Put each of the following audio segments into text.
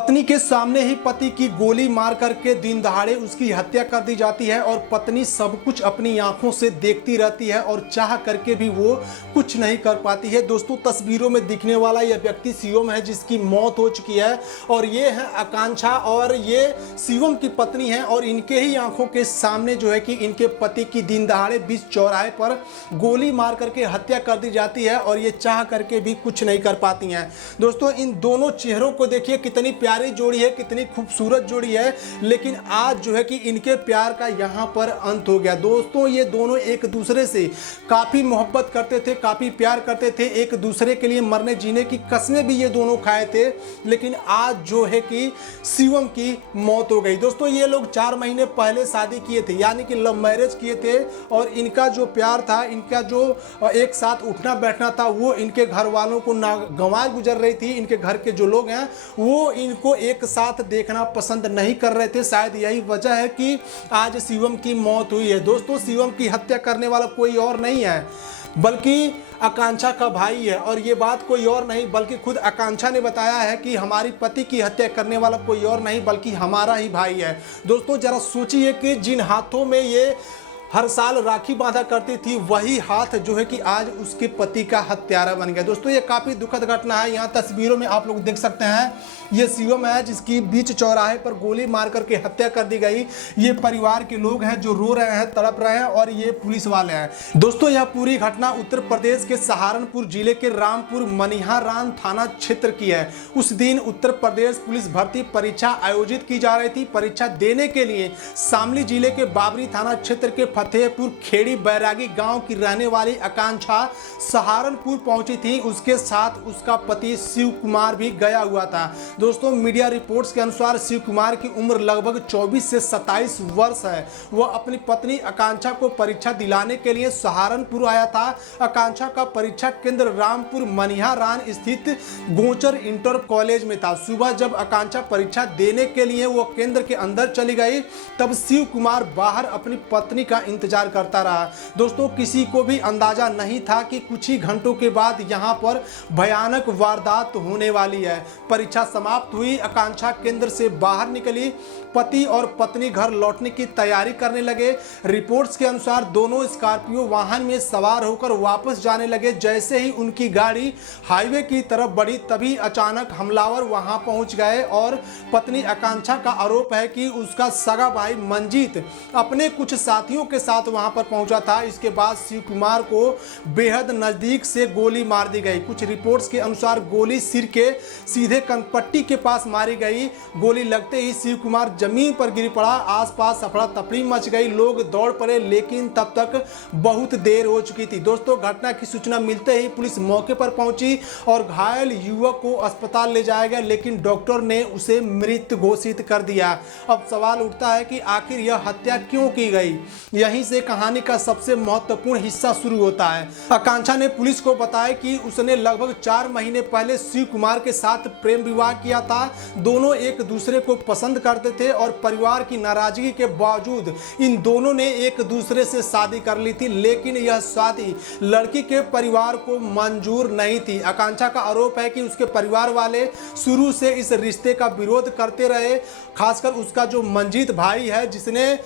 पत्नी के सामने ही पति की गोली मार करके दिन दहाड़े उसकी हत्या कर दी जाती है और पत्नी सब कुछ अपनी आंखों से देखती रहती है और चाह करके भी वो कुछ नहीं कर पाती है। दोस्तों, तस्वीरों में दिखने वाला यह व्यक्ति शिवम है जिसकी मौत हो चुकी है और ये है आकांक्षा और ये शिवम की पत्नी है और इनके ही आंखों के सामने जो है कि इनके पति की दिन दहाड़े बीच चौराहे पर गोली मार करके हत्या कर दी जाती है और ये चाह करके भी कुछ नहीं कर पाती हैं। दोस्तों, इन दोनों चेहरों को देखिए, कितनी प्यारी जोड़ी है, कितनी खूबसूरत जोड़ी है, लेकिन आज जो है कि इनके प्यार का यहाँ पर अंत हो गया। दोस्तों, ये दोनों एक दूसरे से काफ़ी मोहब्बत करते थे, काफ़ी प्यार करते थे, एक दूसरे के लिए मरने जीने की कस्में भी ये दोनों खाए थे, लेकिन आज जो है कि शिवम की मौत हो गई। दोस्तों, ये लोग 4 महीने पहले शादी किए थे, यानी कि लव मैरिज किए थे और इनका जो प्यार था, इनका जो एक साथ उठना बैठना था, वो इनके घर वालों को नागवार गुजर रही थी। इनके घर के जो लोग हैं वो इनको एक साथ देखना पसंद नहीं कर रहे थे। शायद यही वजह है कि आज शिवम की मौत हुई है। दोस्तों, शिवम की हत्या करने वाला कोई और नहीं है बल्कि आकांक्षा का भाई है और ये बात कोई और नहीं बल्कि खुद आकांक्षा ने बताया है कि हमारी पति की हत्या करने वाला कोई और नहीं बल्कि हमारा ही भाई है। दोस्तों, जरा सोचिए कि जिन हाथों में ये हर साल राखी बांधा करती थी, वही हाथ जो है कि आज उसके पति का हत्यारा बन गया। दोस्तों, ये काफ़ी दुखद घटना है। यहाँ तस्वीरों में आप लोग देख सकते हैं, ये शिवम है जिसकी बीच चौराहे पर गोली मार करके हत्या कर दी गई। ये परिवार के लोग हैं जो रो रहे हैं, तड़प रहे हैं और ये पुलिस वाले हैं। दोस्तों, यह पूरी घटना उत्तर प्रदेश के सहारनपुर जिले के रामपुर मनिहारान थाना क्षेत्र की है। उस दिन उत्तर प्रदेश पुलिस भर्ती परीक्षा आयोजित की जा रही थी। परीक्षा देने के लिए शामली जिले के बाबरी थाना क्षेत्र के फतेहपुर खेड़ी बैरागी गांव की रहने वाली आकांक्षा सहारनपुर पहुंची थी। उसके साथ उसका पति शिव कुमार भी गया हुआ था। दोस्तों, मीडिया रिपोर्ट्स के अनुसार शिव कुमार की उम्र लगभग 24 से 27 वर्ष है। वह अपनी पत्नी आकांक्षा को परीक्षा दिलाने के लिए सहारनपुर आया था। आकांक्षा का परीक्षा केंद्र रामपुर मनिहारान स्थित गोचर इंटर कॉलेज में था। सुबह जब आकांक्षा परीक्षा देने के लिए वो केंद्र के अंदर चली गई, तब शिव कुमार बाहर अपनी पत्नी का इंतजार करता रहा। दोस्तों, किसी को भी अंदाजा नहीं था कि कुछ ही घंटों के बाद यहां पर भयानक वारदात होने वाली है। परीक्षा समाप्त हुई, आकांक्षा केंद्र से बाहर निकली, पति और पत्नी घर लौटने की तैयारी करने लगे। रिपोर्ट्स के अनुसार दोनों स्कॉर्पियो वाहन में सवार होकर वापस जाने लगे। जैसे ही उनकी गाड़ी हाईवे की तरफ बढ़ी, तभी अचानक हमलावर वहां पहुंच गए और पत्नी आकांक्षा का आरोप है कि उसका सगा भाई मंजीत अपने कुछ साथियों के साथ वहां पर पहुंचा था। इसके बाद शिव कुमार को बेहद नजदीक से गोली मार दी गई। कुछ रिपोर्ट्स के अनुसार गोली सिर के सीधे कनपट्टी के पास मारी गई। गोली लगते ही शिव कुमार जमीन पर गिर पड़ा। आसपास अफरा तफरी मच गई, लोग दौड़ पड़े, लेकिन तब तक बहुत देर हो चुकी थी। दोस्तों, घटना की सूचना मिलते ही पुलिस मौके पर पहुंची और घायल युवक को अस्पताल ले जाया गया, लेकिन डॉक्टर ने उसे मृत घोषित कर दिया। अब सवाल उठता है कि आखिर यह हत्या क्यों की गई। यहीं से कहानी का सबसे महत्वपूर्ण हिस्सा शुरू होता है। आकांक्षा ने पुलिस को बताया कि उसने लगभग 4 महीने पहले शिव कुमार के साथ प्रेम विवाह किया था। दोनों एक दूसरे को पसंद करते थे और परिवार की नाराजगी के बावजूद इन दोनों ने एक दूसरे से शादी कर ली थी, लेकिन यह शादी लड़की के परिवार को मंजूर नहीं थी। आकांक्षा का आरोप है कि उसके परिवार वाले शुरू से इस रिश्ते का विरोध करते रहे। खासकर उसका जो मंजीत भाई है जिसने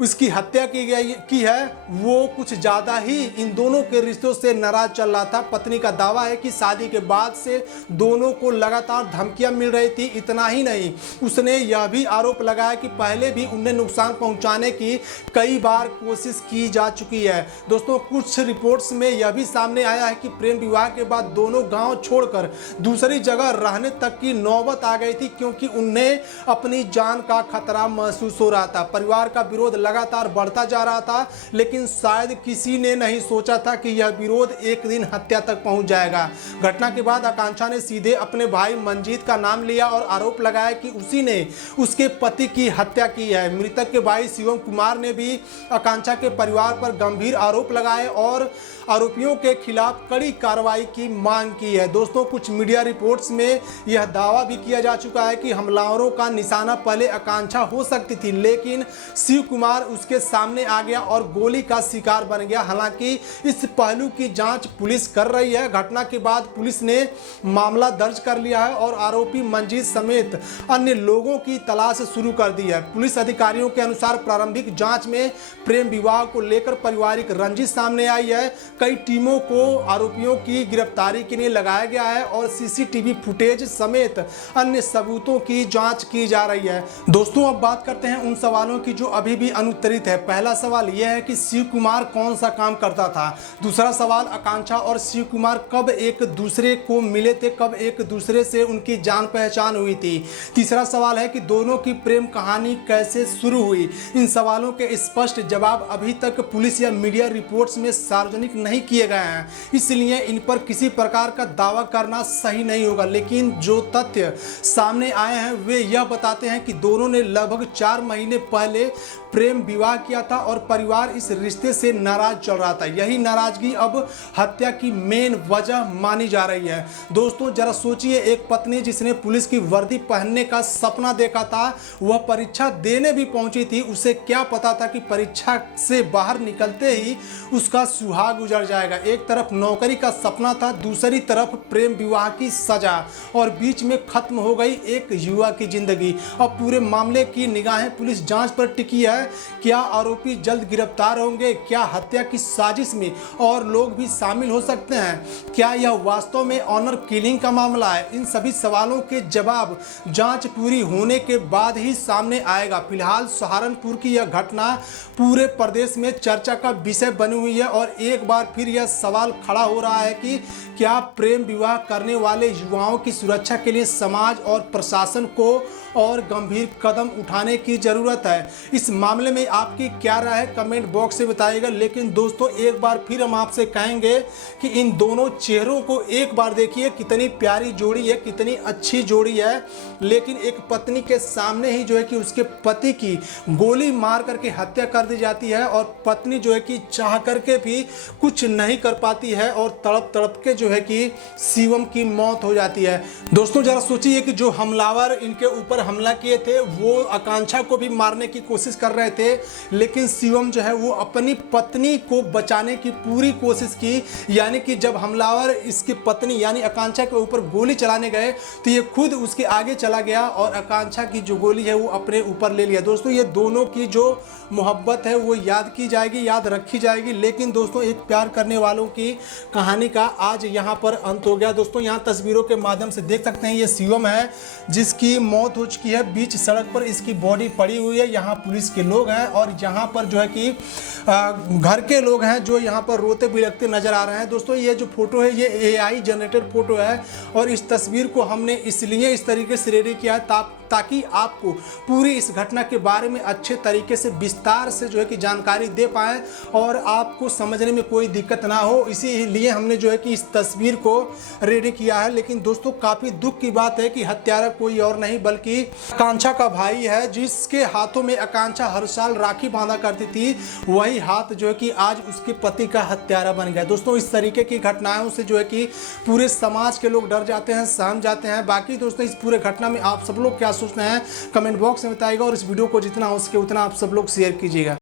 उसकी हत्या की है, वो कुछ ज़्यादा ही इन दोनों के रिश्तों से नाराज चल रहा था। पत्नी का दावा है कि शादी के बाद से दोनों को लगातार धमकियां मिल रही थी। इतना ही नहीं, उसने यह भी आरोप लगाया कि पहले भी उन्हें नुकसान पहुंचाने की कई बार कोशिश की जा चुकी है। दोस्तों, कुछ रिपोर्ट्स में यह भी सामने आया है कि प्रेम विवाह के बाद दोनों गाँव छोड़कर दूसरी जगह रहने तक की नौबत आ गई थी, क्योंकि उन्हें अपनी जान का खतरा महसूस हो रहा था। परिवार का विरोध लगातार बढ़ता जा रहा था, लेकिन शायद किसी ने नहीं सोचा था कि यह विरोध एक दिन हत्या तक पहुंच जाएगा। घटना के बाद आकांक्षा ने सीधे अपने भाई मंजीत का नाम लिया और आरोप लगाया कि उसी ने उसके पति की हत्या की है। मृतक के भाई शिवम कुमार ने भी आकांक्षा के परिवार पर गंभीर आरोप लगाए और आरोपियों के खिलाफ कड़ी कार्रवाई की मांग की है। दोस्तों, कुछ मीडिया रिपोर्ट्स में यह दावा भी किया जा चुका है कि हमलावरों का निशाना पहले आकांक्षा हो सकती थी, लेकिन शिव कुमार परिवार उसके सामने आ गया और गोली का शिकार बन गया। हालांकि इस पहलू की जांच पुलिस कर रही है। घटना के बाद पुलिस ने मामला दर्ज कर लिया है और आरोपी मंजीत समेत अन्य लोगों की तलाश शुरू कर दी है। पुलिस अधिकारियों के अनुसार प्रारंभिक जांच में प्रेम विवाह को लेकर पारिवारिक रंजिश सामने आई है। कई टीमों को आरोपियों की गिरफ्तारी के लिए लगाया गया है और सीसीटीवी फुटेज समेत अन्य सबूतों की जांच की जा रही है। दोस्तों, अब बात करते हैं उन सवालों की जो अभी भी अनुत्तरित है। पहला सवाल यह है कि शिव कुमार कौन सा काम करता था। दूसरा सवाल, आकांक्षा और शिव कुमार कब एक दूसरे को मिले थे, कब एक दूसरे से उनकी जान पहचान हुई थी। तीसरा सवाल है कि दोनों की प्रेम कहानी कैसे शुरू हुई। इन सवालों के स्पष्ट जवाब अभी तक पुलिस या मीडिया रिपोर्ट्स में सार्वजनिक नहीं किए गए हैं, इसलिए इन पर किसी प्रकार का दावा करना सही नहीं होगा। लेकिन जो तथ्य सामने आए हैं वे यह बताते हैं कि दोनों ने लगभग 4 महीने पहले प्रेम विवाह किया था और परिवार इस रिश्ते से नाराज चल रहा था। यही नाराजगी अब हत्या की मेन वजह मानी जा रही है। दोस्तों, जरा सोचिए, एक पत्नी जिसने पुलिस की वर्दी पहनने का सपना देखा था, वह परीक्षा देने भी पहुंची थी। उसे क्या पता था कि परीक्षा से बाहर निकलते ही उसका सुहाग गुजर जाएगा। एक तरफ नौकरी का सपना था, दूसरी तरफ प्रेम विवाह की सजा, और बीच में खत्म हो गई एक युवा की जिंदगी। अब पूरे मामले की निगाहें पुलिस जांच पर टिकी है। क्या आरोपी जल्द गिरफ्तार होंगे? क्या हत्या की साजिश में और लोग भी शामिल हो सकते हैं? क्या यह वास्तव में ऑनर किलिंग का मामला है? इन सभी सवालों के जवाब जांच पूरी होने के बाद ही सामने आएगा। फिलहाल सहारनपुर की यह घटना पूरे प्रदेश में चर्चा का विषय बनी हुई है और एक बार फिर यह सवाल खड़ा हो रहा है कि क्या प्रेम विवाह करने वाले युवाओं की सुरक्षा के लिए समाज और प्रशासन को और गंभीर कदम उठाने की जरूरत है। इस मामले में आपकी क्या राय है, कमेंट बॉक्स से बताइएगा। लेकिन दोस्तों, एक बार फिर हम आपसे कहेंगे कि इन दोनों चेहरों को एक बार देखिए, कितनी प्यारी जोड़ी है, कितनी अच्छी जोड़ी है। लेकिन एक पत्नी के सामने ही जो है कि उसके पति की गोली मार करके हत्या कर दी जाती है और पत्नी जो है कि चाह करके भी कुछ नहीं कर पाती है और तड़प तड़प के जो है कि शिवम की मौत हो जाती है। दोस्तों, जरा सोचिए कि जो हमलावर इनके ऊपर हमला किए थे वो आकांक्षा को भी मारने की कोशिश कर रहे थे, लेकिन शिवम जो है वो अपनी पत्नी को बचाने की पूरी कोशिश की। यानी कि जब हमलावर इसकी पत्नी यानी आकांक्षा के ऊपर गोली चलाने गए तो ये खुद उसके आगे चला गया और आकांक्षा की जो गोली है वो अपने ऊपर ले लिया। दोस्तों, ये दोनों की जो मोहब्बत है वो याद की जाएगी, याद रखी जाएगी। लेकिन दोस्तों, एक प्यार करने वालों की कहानी का आज यहाँ पर अंत हो गया। दोस्तों, यहाँ तस्वीरों के माध्यम से देख सकते हैं, ये शिवम है जिसकी मौत हो चुकी है। बीच सड़क पर इसकी बॉडी पड़ी हुई है। यहाँ पुलिस के लोग हैं और यहाँ पर जो है कि घर के लोग हैं जो यहाँ पर रोते बिलखते नजर आ रहे हैं। दोस्तों, ये जो फोटो है ये AI जनरेटेड फोटो है और इस तस्वीर को हमने इसलिए इस तरीके से रेडी किया है ताकि आपको पूरी इस घटना के बारे में अच्छे तरीके से विस्तार से जो है कि जानकारी दे पाएँ और आपको समझने में कोई दिक्कत ना हो। इसीलिए हमने जो है कि इस तस्वीर को रेडी किया है। लेकिन दोस्तों, काफ़ी दुख की बात है कि हत्यारा कोई और नहीं बल्कि आकांक्षा का भाई है, जिसके हाथों में आकांक्षा हर साल राखी बांधा करती थी। वही हाथ जो है कि आज उसके पति का हत्यारा बन गया। दोस्तों, इस तरीके की घटनाओं से जो है कि पूरे समाज के लोग डर जाते हैं, सहम जाते हैं। बाकी दोस्तों, इस पूरे घटना में आप सब लोग क्या सोचते हैं, कमेंट बॉक्स में बताइएगा और इस वीडियो को जितना हो सके उतना आप सब लोग शेयर कीजिएगा।